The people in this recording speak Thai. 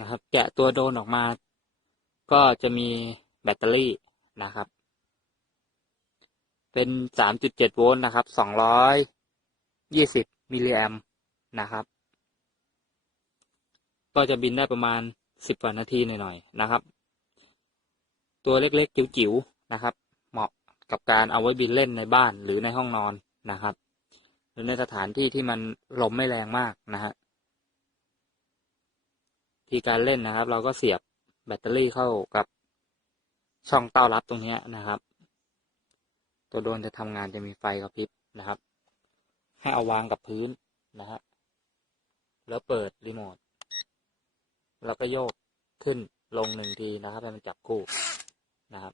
นะครับ แกะตัวโดรนออกมา ก็จะมีแบตเตอรี่นะครับ เป็นสามจุดเจ็ดโวลต์นะครับสองร้อยยี่สิบมิลลิแอมนะครับ ก็จะบินได้ประมาณสิบกว่านาทีหน่อยๆนะครับ ตัวเล็กๆ จิ๋วๆนะครับ เหมาะกับการเอาไว้บินเล่นในบ้านหรือในห้องนอนนะครับ หรือในสถานที่ที่มันลมไม่แรงมากนะฮะ ทีการเล่นนะครับ เราก็เสียบแบตเตอรี่เข้ากับช่องเต้ารับตรงนี้นะครับ ตัวโดรนจะทำงานจะมีไฟกระพริบนะครับ ให้เอาวางกับพื้นนะฮะแล้วเปิดรีโมทแล้วก็โยกขึ้นลงหนึ่งทีนะครับให้มันจับคู่นะครับ